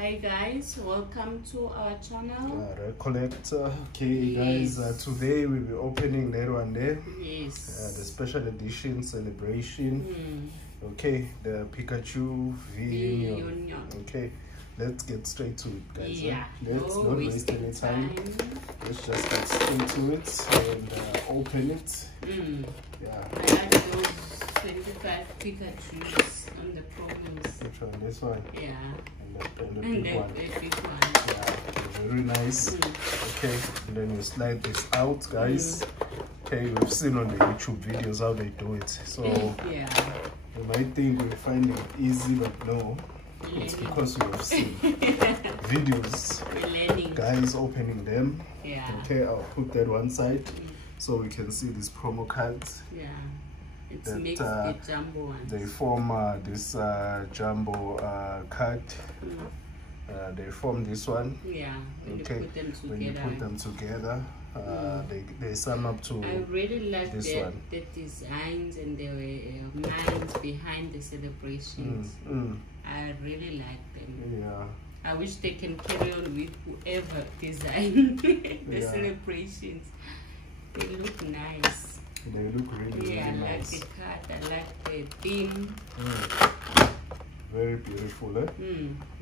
Hi guys, welcome to our channel. Collector. Okay guys, today we'll be opening that one there. Yes. The special edition celebration. Okay, the Pikachu V-Union. Okay, let's get straight to it guys. Yeah. Let's not waste any time. Let's just get straight to it and open it. Yeah. I had those 25 Pikachus on the promos. Which one? This one? Yeah. And the big one. The big one. Yeah, very nice. Okay, and then you slide this out guys. Okay, we've seen on the YouTube videos how they do it, so yeah, you might think we find it easy, but no, it's because we have seen videos, guys opening them. Yeah. Okay, I'll put that one side so we can see these promo cards. Yeah, it's mixed the jumbo ones. They form this jumbo card. They form this one. Yeah, when you put them together. They sum up to I really like this the one. The designs and the minds behind the celebrations. I really like them. Yeah. I wish they can carry on with whoever designed the celebrations. They look nice. They look really, really nice. I like the card. I like the theme. Very beautiful, eh?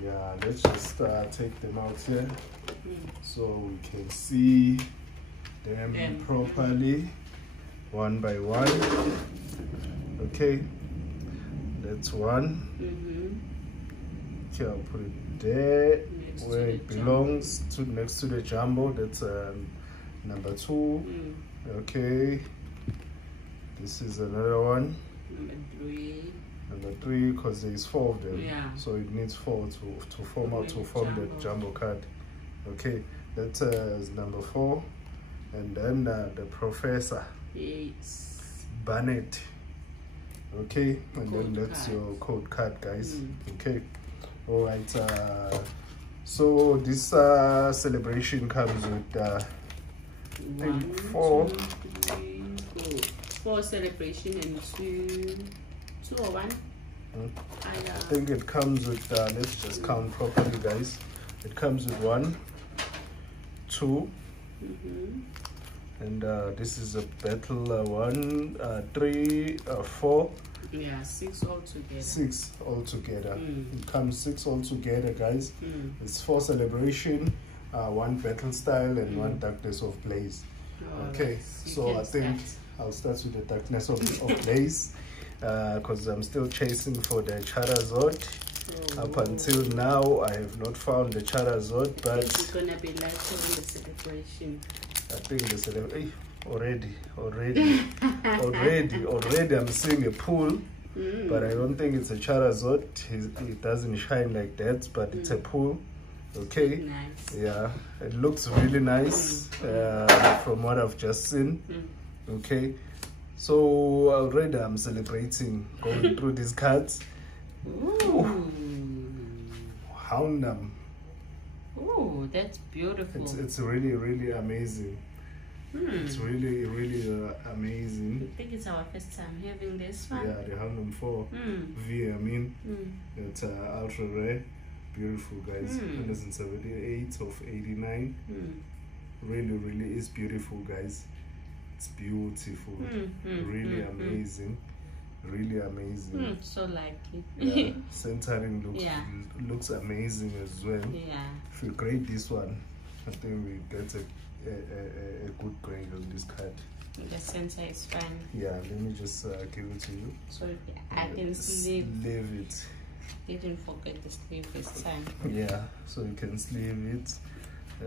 Yeah, let's just take them out here so we can see them properly, one by one. Okay, that's one. Okay, I'll put it there where it belongs, next to the jumbo. That's number 2. Okay, this is another one. Number 3, because there's 4 of them, so it needs 4 to form the jumbo card. Okay, that is number 4, and then the Professor Barnett. Okay, and then that's your code card, guys. Okay, all right. So this celebration comes with I think 4 celebration and 2 or 1. I think it comes with let's just count properly guys. It comes with 1, 2, and this is a battle 1, 3, 4. Yeah, 6 altogether. 6 altogether. It comes 6 altogether, guys. It's 4 celebration, 1 battle style, and 1 darkness of blaze. Okay, so I think I'll start with the darkness of blaze, because I'm still chasing for the Charizard. Up until now, I have not found the Charizard, but it's gonna be like for the celebration. I think the celebration already I'm seeing a pool, but I don't think it's a Charizard. It doesn't shine like that, but it's a pool. Okay, nice. Yeah, it looks really nice from what I've just seen. Okay, so already I'm celebrating going through these cards. Houndam. Oh, that's beautiful. It's really amazing. It's really amazing. I think it's our first time having this one. Yeah, the Houndam 4 V, I mean. It's ultra rare. Beautiful, guys. 178 of 89. Really is beautiful, guys. It's beautiful. Really amazing. Really amazing. So like it. Yeah, centering looks amazing as well. Yeah. If we grade this one, I think we get a good grade on this card. The center is fine. Yeah, let me just give it to you. So I can sleeve it. Didn't forget the sleeve this time. Yeah, so you can sleeve it.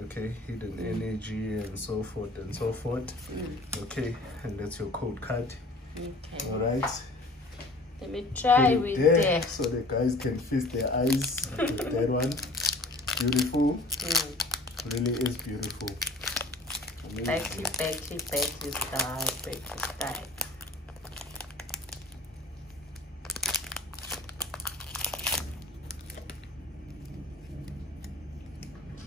Okay, hidden energy and so forth and so forth. Okay, and that's your code card. Okay. All right. Let me try with that so the guys can feast their eyes with that one. Beautiful. Really is beautiful. Backy style.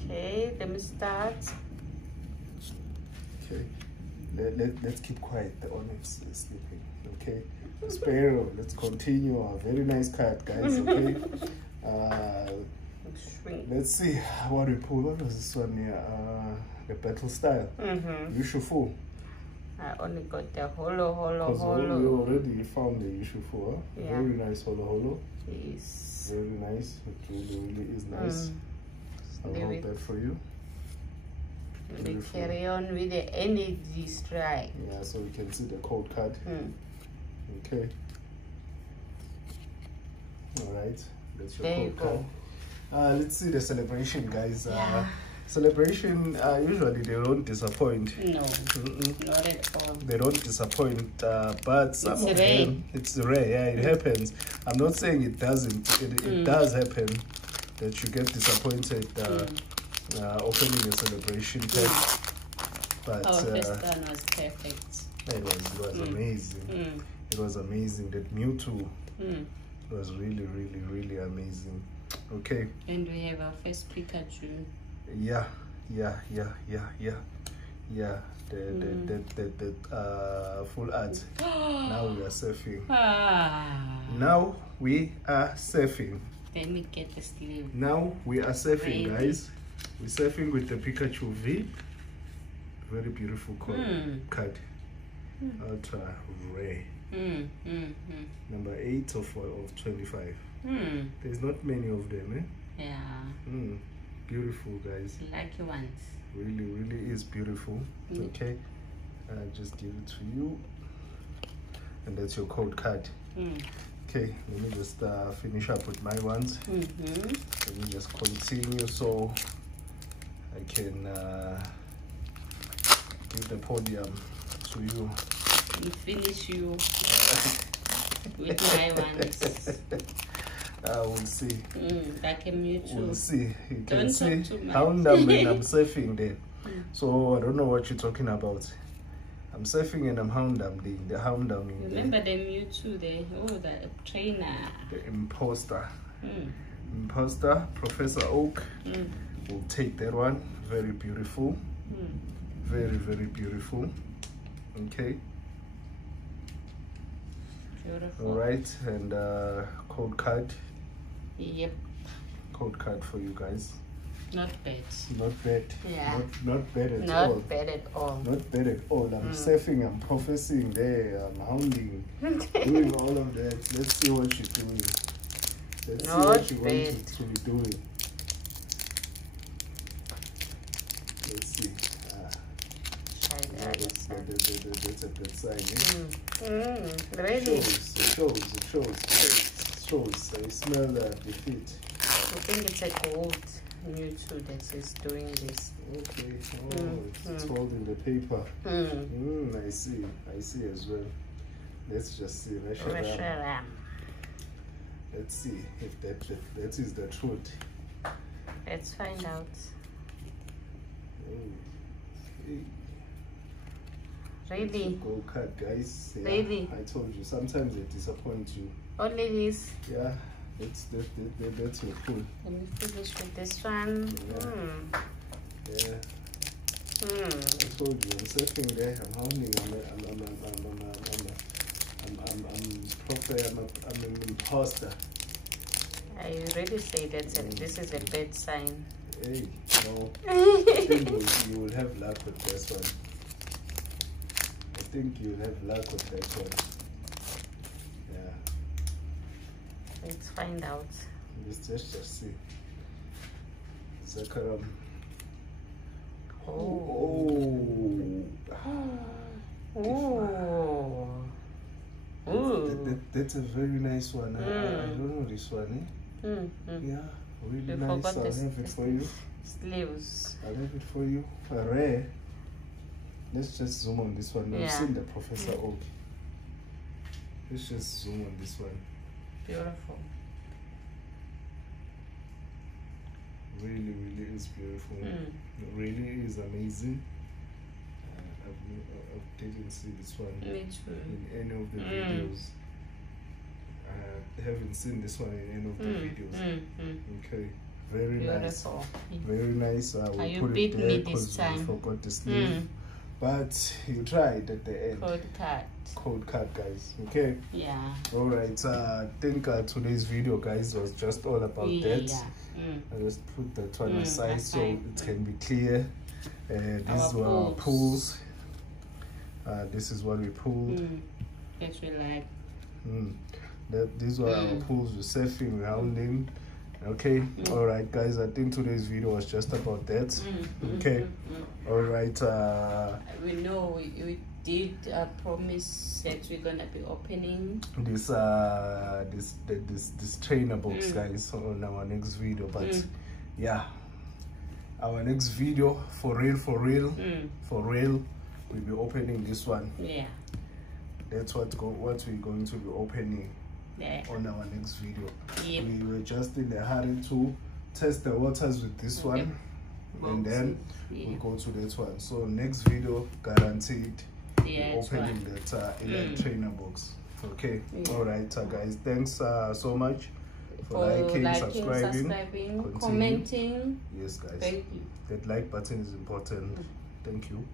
Okay, let me start. Okay, let's keep quiet. The onyx is sleeping. Okay, Sparrow. Let's continue. A very nice card, guys. Okay. let's see what we pull. What was this one here? The battle style. Issue 4. I only got the holo. We already found the issue 4. Yeah. Very nice holo. Yes. Very nice. It really is nice. I'll hold that for you. We carry on with the energy strike. Yeah, so we can see the code card. Okay. Alright. That's your code card. Let's see the celebration, guys. Celebration, usually they don't disappoint. No, not at all. They don't disappoint, but some It's of rare. them, it's rare. Yeah, it happens. I'm not saying it doesn't. It does happen that you get disappointed opening a celebration pack. But our first one was perfect. It was amazing. It was amazing. That Mewtwo was really amazing. Okay. And we have our first Pikachu. Yeah. The full art. Now we are surfing. Now we are surfing. Let me get the sleeve. Now we are surfing, guys. We're surfing with the Pikachu V. Very beautiful card. Ultra rare. Number 8 of 25. There's not many of them, eh? Yeah. Beautiful, guys. Lucky ones. Really is beautiful. Okay. I'll just give it to you. And that's your code card. Okay, let me just finish up with my ones. Let me just continue so I can give the podium to you. And finish you with my ones. We'll see. Like a Mewtwo. We'll see. You can Don't see talk too much. Houndam when I'm surfing there. So I don't know what you're talking about. I'm surfing and I'm houndaming. The houndaming. Remember the Mewtwo there? Oh, the trainer. The imposter. Imposter. Professor Oak. We'll take that one. Very beautiful. Very beautiful. Okay. Beautiful. All right, and code card. Yep. Code card for you guys. Not bad. Not bad. Yeah. Not bad at all. Not bad at all. Not bad at all. I'm surfing, I'm professing there, I'm hounding, doing all of that. Let's see what you're doing. Let's see what you want to be doing. Let's see. That's a good sign. Really? It shows. I smell defeat. I think it's a gold Mewtwo that is doing this. Okay. It's holding the paper. I see as well. Let's just see. Let's see if that is the truth. Let's find out. Really? Go cut, guys. Yeah, Really? I told you. Sometimes they disappoint you. Only this. Yeah. That's your pull. Let me finish with this one. Yeah. I told you. I'm surfing there. I'm hounding. I'm an imposter. I already say that this is a bad sign. Hey, no. I think you will have luck with this one. I think you'll have luck with that one. Yeah. Let's find out. Let's just see. Zakaram. That's a very nice one. I don't know this one. Yeah, really nice. I'll have it for you. Sleeves. I'll have it for you. Rare. Let's just zoom on this one. I've seen the Professor Oak. Let's just zoom on this one. Beautiful. Really is beautiful. It really is amazing. I didn't see this one in any of the videos. I haven't seen this one in any of the videos. Okay, very beautiful. Nice. Very nice. You beat me this time. We forgot the sleeve. but you tried at the end. Code cut, guys. Okay. Yeah. All right. I think today's video, guys, was just all about that. I just put that one aside so it can be clear. These were our pulls. This is what we pulled. Yes, we like. These were our pulls. We're surfing, we're hounding. Okay. All right, guys. I think today's video was just about that. Okay. All right. We know we did promise that we're gonna be opening this trainer box, guys, on our next video. But yeah, our next video for real, we'll be opening this one. Yeah. That's what we're going to be opening on our next video. We were just in a hurry to test the waters with this one, and then we'll go to that one. So next video, guaranteed, we're opening that trainer box. Okay. All right, guys, thanks so much for liking, subscribing, commenting. Yes, guys. Thank you. That like button is important. Thank you.